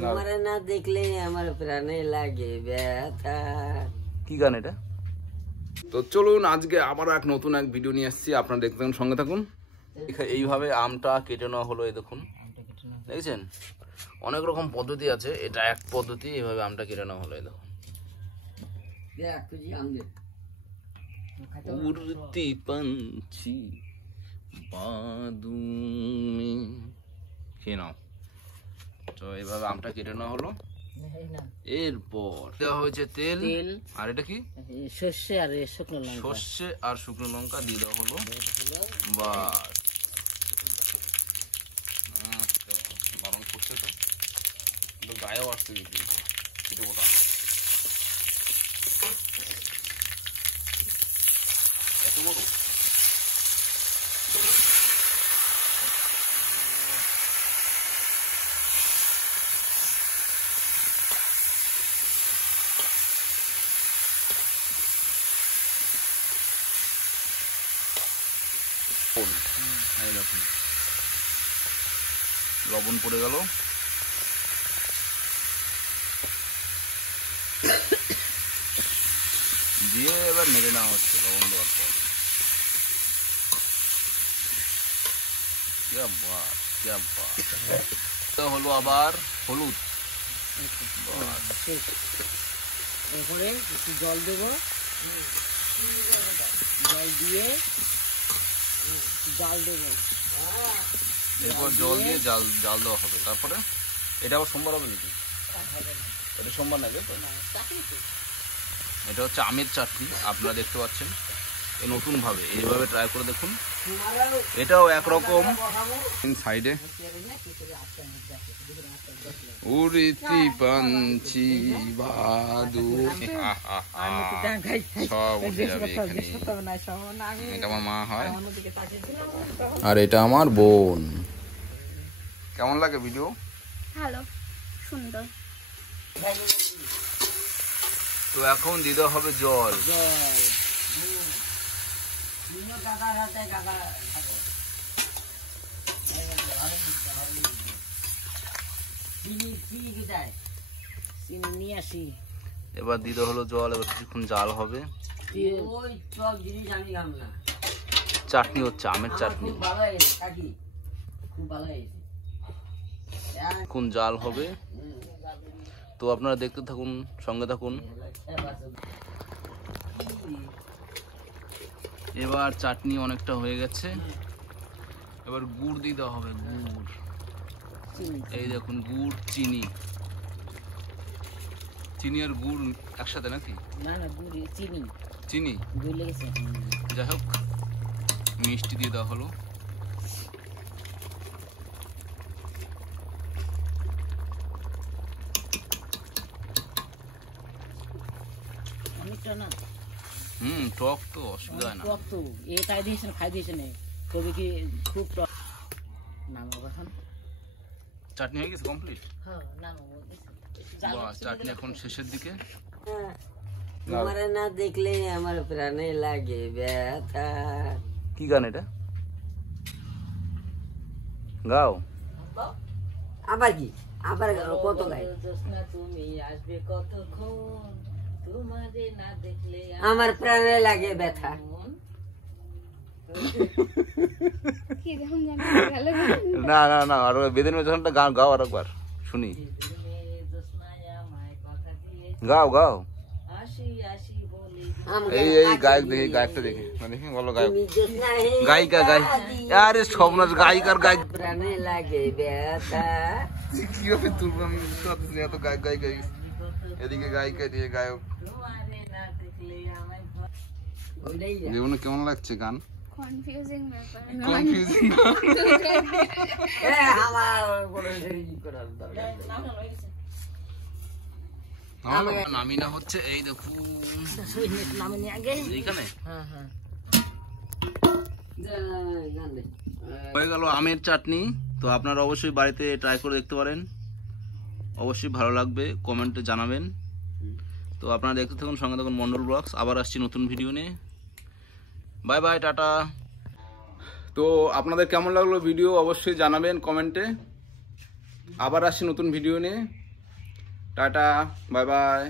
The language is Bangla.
তোমারে না দেখলে আমার প্রাণে লাগে ব্যথা। কি গান এটা? তো চলুন আজকে আবার এক নতুন এক ভিডিও নিয়ে আসছি, আপনারা দেখতে থাকুন, সঙ্গে থাকুন। এইভাবে আমটা কেটে নেওয়া হলো, এই দেখুন, দেখছেন অনেক রকম পদ্ধতি আছে, এটা এক পদ্ধতি। এইভাবে আমটা কেটে নেওয়া হলো, এই দেখুন। উড়তি পঞ্ছি বাদুমে, খেয়ে নাও। তো এইভাবে আমটা কেটে নেওয়া হলো, এরপর দেওয়া হয়েছে তেল। আর এটা কি? সর্ষে আর শুকনো লঙ্কা। সর্ষে আর শুকনো লঙ্কা দিয়ে দেওয়া হলো, বাস। গরম করছে তো গায়েও আসতে দিচ্ছি ওটা। এত বড় লবণ পড়ে গেল, দিয়ে এবার নেড়ে নেওয়া হচ্ছে লবণ দেওয়ার পর। হলো আবার হলুদ, এরপরে একটু জল দেব, জল দিয়ে জাল দেব, এরপর জল দিয়ে জাল দেওয়া হবে। তারপরে এটা আবার সোমবার হবে নাকি? এটা সোমবার নাকি? এটা হচ্ছে আমের চাটনি, আপনারা দেখতে পাচ্ছেন। এই নতুন ভাবে এইভাবে ট্রাই করে দেখুন, এটাও একরকম। সাইডে উড়তি পাঞ্ছি বাদু, সব উঠে যাবে এখানে। এটা আমার মা হয়, আর এটা আমার বোন। কেমন লাগে ভিডিও? ভালো, সুন্দর। তো এখন দিতে হবে জল। এবার দিতে হলো জল, এবার কিছুক্ষণ জাল হবে। চাটনি হচ্ছে আমের চাটনি, কোন জাল হবে। তো আপনারা দেখতে থাকুন, সঙ্গে থাকুন। এবার চাটনি অনেকটা হয়ে গেছে, এবার গুড় দিতে হবে। গুড়, এই দেখুন, গুড়, চিনি। চিনি আর গুড় একসাথে নাকি? না না, চিনি চিনি, গুড় লেগেছে। যাই হোক, মিষ্টি দিয়ে দেওয়া হলো। অনেকটা না, টক তো অসুবিধা হয় না। টক তো এটাই দিয়েছেন, খাই দিয়েছেন, কবি কি খুব টক। নামাবো এখন। চাটনি হয়ে গেছে কমপ্লিট। হ্যাঁ, নামাবো। চাটনি এখন শেষের দিকে। তোমারে না দেখলে আমার প্রাণে লাগে ব্যথা। কি গান এটা? গাও। আবার কি? আবার কত গাই? তুমি আসবে কতক্ষণ, তোমারে না দেখলে আমার প্রাণে লাগে ব্যথা। না না না, আর বেদিন মেজনটা গান গাও, আর একবার শুনি। গাও গাও। এই এই গায়ক দেখি, গায়কটা দেখি, মানে বলো গায়ক, গায়িকা, আরে সবনাশ, গায়িকার গায়ক। প্রাণে লাগে ব্যথা। কিভাবে তুলবো আমি বুঝতে পারতেছি না, এত গায়ক গায়িকা, এদিকে গায়িকা, এদিকে গায়ক। জীবনে কেমন লাগছে গান? কনফিউজিং ব্যাপার। কনফিউজিং। নামিনা হচ্ছে, এই দেখুন এইখানে হয়ে গেল আমের চাটনি। তো আপনারা অবশ্যই বাড়িতে ট্রাই করে দেখতে পারেন, অবশ্যই ভালো লাগবে, কমেন্টে জানাবেন। তো আপনারা দেখতে থাকুন, সঙ্গে থাকুন মন্ডল ব্লগস। আবার আসছি নতুন ভিডিও নিয়ে। Bye bye, tata. তো আপনাদের কেমন লাগলো ভিডিও অবশ্যই জানাবেন কমেন্টে। আবার আসছি নতুন ভিডিও নিয়ে। Tata, bye bye.